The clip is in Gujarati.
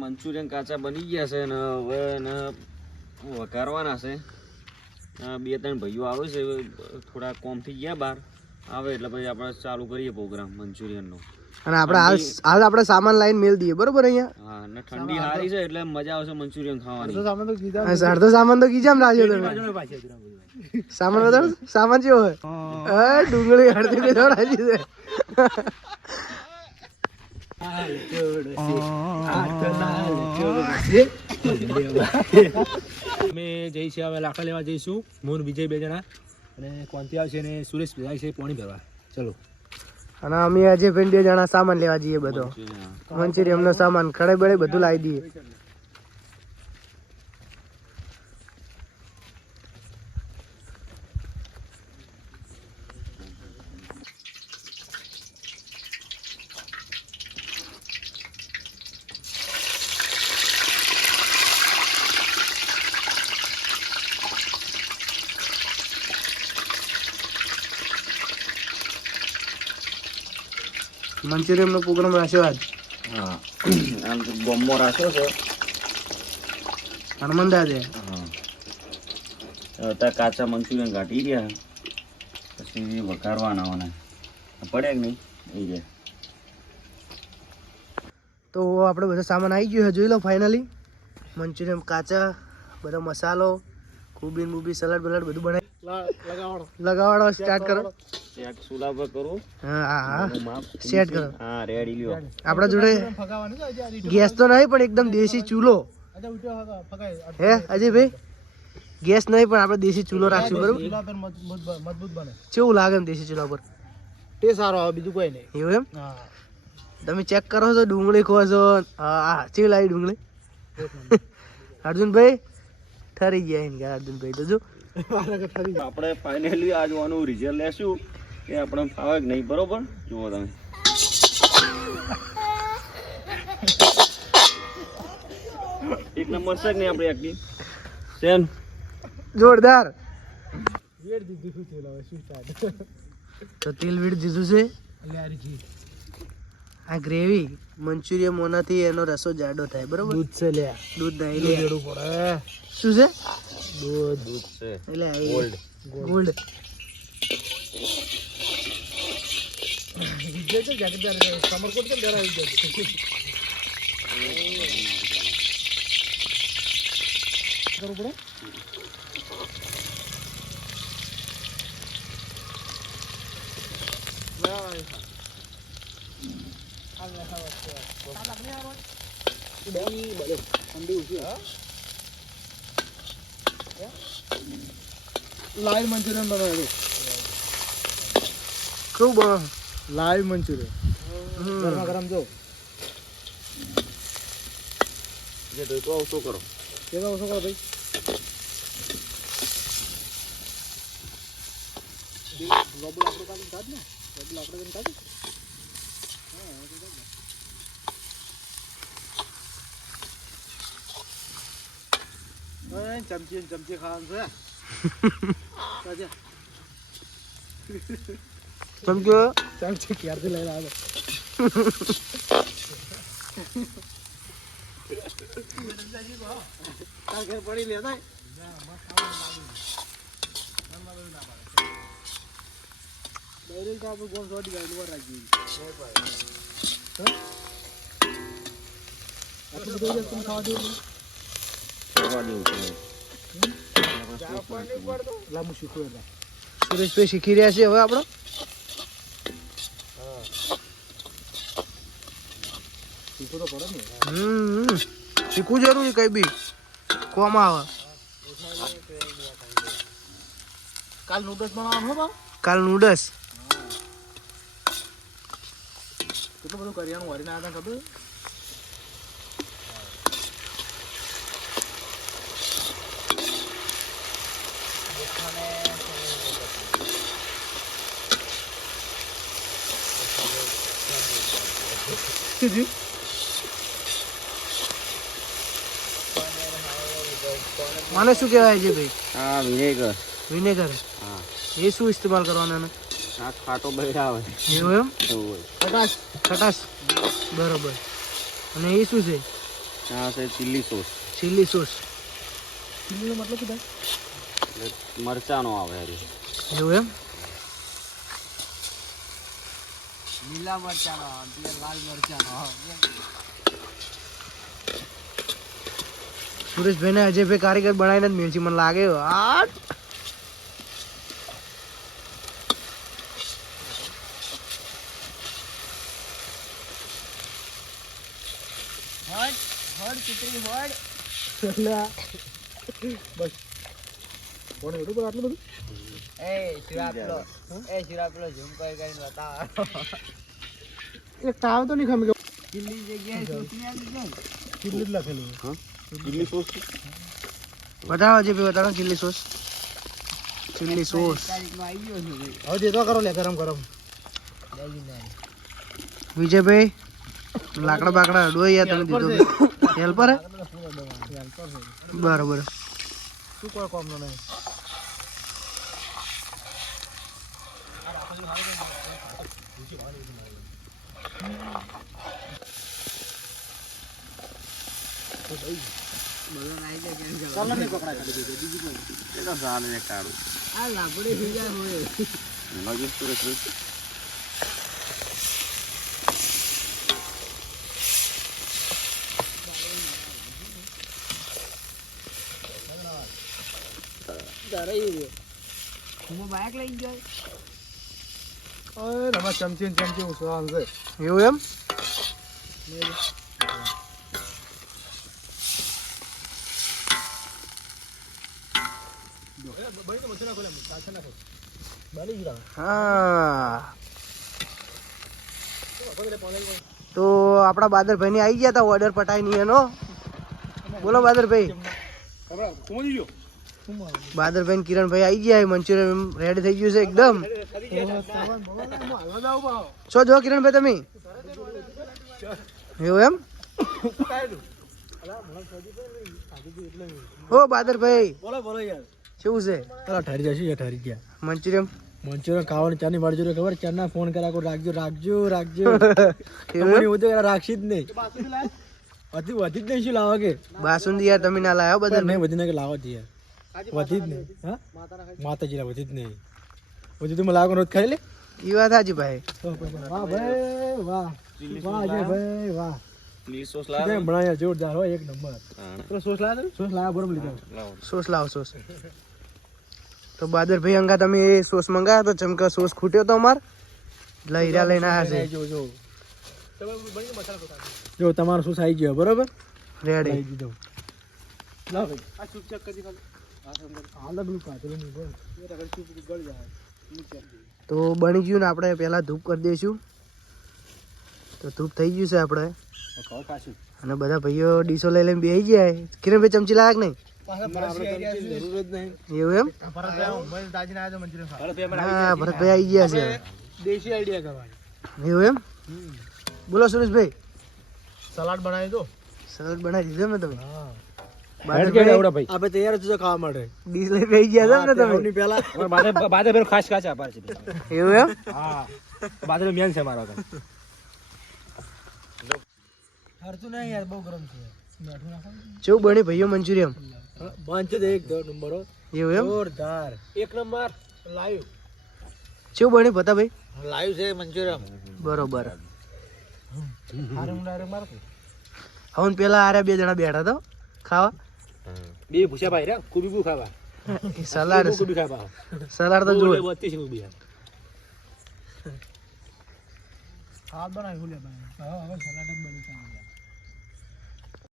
મંચુરિયન કાચા બની ગયા છે ને હવે એને વઘારવાના છે. 2-3 ભાઈઓ આવે છે થોડા કોમથી ગયા બહાર આવે એટલે પછી આપણે ચાલુ કરીએ પ્રોગ્રામ મંચુરિયનનો. અને આપણે હાલ આપણે સામાન લાઈન મેલ દઈએ બરોબર અહીંયા. હા અને ઠંડી સારી છે એટલે મજા આવશે મંચુરિયન ખાવાની. અડધો સામાન તો કીજામ રાખ્યો તમે. સામાન બતાવો સામાન કેવો હોય? ડુંગળી હળદી કે દોડાજી છે. અમે જઈશું હવે લાકડા લેવા જઈશું. મોન વિજય 2 જણા અને કોંતી આવશે અને સુરેશ જાય છે પાણી ભરવા. ચલો. અને અમે આજે ભાઈ 2 જણા સામાન લેવા જઈએ બધો મંચુરિયન નો સામાન ખડે બળે બધું લાવી દઈએ. મંચુરિયન નો પ્રોગ્રામ રાખ્યો આજ. હા આમ તો બોમ્બો રાખ્યો છે હનુમાનદા છે. હા ત્યાં કાચા મંચુરિયન કાઢી રહ્યા પછી વઘારવાના મને પડે કે નહીં એ જાય. તો આપણે બધો સામાન આવી ગયો જોઈ લો ફાઇનલી. મંચુરિયન કાચા બધો મસાલો કોબી બુબી સલાડ બલાડ બધું બનાવી લગાવવાનો સ્ટાર્ટ કરો. સેટ ચૂલા પર કરું. હા સેટ કરો. હા રેડી લ્યો. આપણા જોડે ગેસ તો નહીં પણ એકદમ દેશી ચૂલો હે અજયભાઈ. ગેસ નહીં પણ આપણે દેશી ચૂલો રાખશું બરોબર. મજબૂત બને. કેવું લાગે એમ દેશી ચૂલા પર? ટેસ્ટ સારો આવે બીજું કોઈ નહીં. એવું એમ? હા તમે ચેક કરો છો ડુંગળી ખો છો. હા કેવી લાવી ડુંગળી? અર્જુનભાઈ ઠરી ગયા અર્જુનભાઈ તો જો. આપણે ફાઇનલી આજ આનું રિઝલ્ટ લેશું કે આપણે ફાવે કે નહીં. બરોબર જુઓ તમે. એક નંબર છે કે નહીં આપણી એક્ટિંગ સેન જોરદાર. વેડ દીધું છે લાવે શું સ્ટાર્ટ. તો તેલ વીડ દીધું છે. આ ગ્રેવી મંચુરિયન મોનાથી એનો રસો જાડો થાય બરોબર. દૂધ છે લે. દૂધ નહીં લે. પડે શું છે? દૂધ છે એટલે ગોલ્ડ. ગોલ્ડ. વિજય છે જાગીરદાર સમરકોટ કેમ ડરાવી ગયો. કરવું પડે. લાઈવ મંચુરિયન બનાવ્યું. ખૂબ લાઈવ મંચુરિયન ગરમા ગરમ જો. જે તો શું કરો કેવા ઓછો કરો ભાઈ. ગોબલ આપણું કાઢી કાઢ ને. ગોબલ આપણે કાઢી. ચમચી ખાવાનું છે. સમજો ચમચી ક્યારથી લઈને આવે. પડી લે થાય. આપણે ગોળ છોડી જાય લુવા રાખી. આટલું બધું તમે ખાવા દેવું. સુરેશભાઈ શીખી રહ્યા છે હવે આપણો. શીખવું જરૂરી કઈ બી કોમ આવે. કાલ નૂડલ્સ બનાવવાનું હતો. કાલ નૂડલ્સ કેટલું બધું કરિયાણું વારીને આવ્યા ખબર. મને શું કહેવાય છે ભાઈ? હા વિનેગર. વિનેગર. હા એ શું ઇસ્તેમાલ કરવાના? આ ખાટો બહાર આવે. એવું એમ? ખટાશ. ખટાશ બરોબર. અને એ શું છે? આ છે ચીલી સોસ, ચીલી સોસ. ચીલીનો મતલબ શું થાય? એટલે મરચાંનો આવે હારી. એવું એમ? લીલા મરચાનો લાલ મરચાનો. સુરેશભાઈને અજયભાઈ કારીગર બનાવીને જ મિર્ચી મને લાગે. કામ તો નહીં ખમી ચીલી જ લખેલું. ચીલી સોસ બતાવો અજયભાઈ, બતાવો ચીલી સોસ. ચીલી સોસ હવે દેતો કરો લે ગરમ ગરમ. વિજયભાઈ લાકડા બાકડા અડવો યાર તમે દીધો હેલ્પર હે? બરોબર. શું કોઈ કામ નો નહીં. એ તો ચાલે ને કાઢું. લાગીશ તો રહેશે. એવું એમ? હા તો આપણા બાદરભાઈ ની આવી ગયા હતા ઓર્ડર પટાઈ ની એનો. બોલો બાદરભાઈ. બાદરભાઈ ને કિરણભાઈ આવી ગયા. મંચુરિયન રેડી થઈ ગયું છે એકદમ. શું જો કિરણભાઈ તમે? એવું એમ? ઓ બાદરભાઈ બોલો બોલો યાર. કેવું છે? ઠરી જશે ઠરી ગયા. મંચુરિયન મંચુરિયન ખાવાની ચાની વાળી જોડે ખબર ચારના ફોન કર્યા કો રાખજો રાખજો રાખજો. એવું એમ? હું તો રાખી જ નહીં. વધી જ નહીં શું લાવો કે બાસુંદી યાર તમે ના લાવ્યો બધા નહીં વધી ના કે લાવો જ યાર. વધી જ નહીં. હા માતાજી વધી જ નહીં. વધી તો મને લાવો રોજ ખાઈ લે. એ વાત સાચી ભાઈ. વાહ ભાઈ વાહ વાહ ભાઈ વાહ. ચીલી સોસ લાવે બનાયા જોરદાર હોય એક નંબર. હા. સોસ લાવ્યા સોસ લાવ્યા બરોબર લીધો. લાવો. સોસ લાવો સોસ. તો બાદરભાઈ અંગા તમે એ સોસ મંગાવ્યો તો ચમકા સોસ ખૂટ્યો તો અમાર એટલે હીરા લઈને આવ્યા છે. જો તમારો સોસ આવી ગયો બરોબર રેડી. આવી દીધો. લાવ ભાઈ આ સૂપ ચેક કરી ખાલી. હાલ બ્લુ કાચેલું નહીં બોલ. એ રગડ સૂપ ગળ જાય. તો બની ગયું ને આપણે પહેલા ધૂપ કરી દઈશું. તો ધૂપ થઈ ગયું છે આપણે. ખાવ પાછું. અને બધા ભાઈઓ ડીશો લઈ લઈને બેસી ગયા. કિરણભાઈ ચમચી લાયક નહીં? એવું એમ? હા ભરતભાઈ આવી ગયા છે. દેશી આઈડિયા કરવાની. એવું એમ? બોલો સુરેશભાઈ. સલાડ બનાવી દો. સલાડ બનાવી દીધો ને તમે? હા બાદરભાઈ આપણે તૈયાર જ ખાવા માટે. ડીશ લઈ બેસી ગયા છો ને તમે? પહેલા બાદે પેલો ખાસ ખાસ આભાર છે. એવું એમ? હા બાદે મેન છે મારો કામ. હરતું નહીં યાર બહુ ગરમ છે. મેઠું નાખો. કેવું બની ભાઈઓ મંચુરિયન? બંધ છે એક નંબર એવું એમ? જોરદાર એક નંબર લાઈવ કેવું બની ભતાભાઈ? લાઈવ છે મંચુરિયન. બરોબર. હારું ડાયરેક્ટ મારો હવે પેલા આરે બે જણા બેઠા તો ખાવા. બે ભૂસા ભાઈ રે કુબી બુ ખાવા. સલાડ કુબી ખાવા. સલાડ તો જો. બત્તી છે કુબી. હા બનાવી હુલે ભાઈ. હા હવે સલાડ જ બની જાય.